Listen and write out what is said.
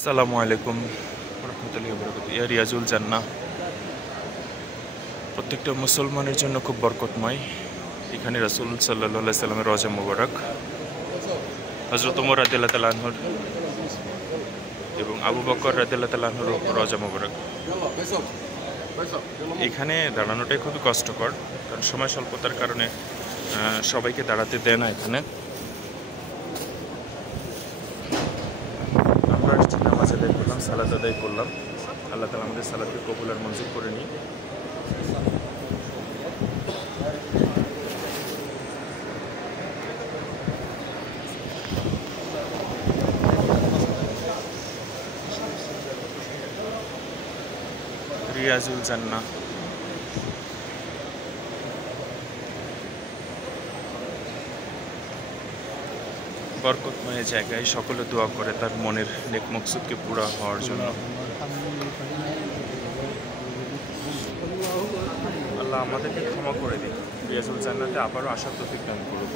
আসসালামু আলাইকুম রহমতুল্লাহি ওয়া বারাকাতুহু। ইয়া রিয়াজুল জান্নাহ প্রত্যেকটা মুসলমানের জন্য খুব বরকতময়। এখানে রাসূল সাল্লাল্লাহু আলাইহি সাল্লামের রওজা মুবারক, হযরত ওমর রাদিয়াল্লাহু তাআলা আনহুর এবং আবু বকর রাদিয়াল্লাহু তাআলা আনহুর রওজা মুবারক। এখানে দাঁড়ানোটাই খুবই কষ্টকর, কারণ সময় স্বল্পতার কারণে সবাইকে দাঁড়াতে দেয় না এখানে। আমরা আসছি নামাজ আদায় করলাম, সালাত আদায় করলাম। আল্লাহ তাআলা আমাদের সালাতকে কবুল আর মঞ্জুর করে নিই। রিয়াজুল জান্নাহ বরকতময় জায়গায় সকলে দোয়া করে তার মনের নেক মকসুদকে পুরা হওয়ার জন্য। আল্লাহ আমাদেরকে ক্ষমা করে দিন, রিয়াজুল জান্নাতে আবারও আসার তৌফিক দান করুক।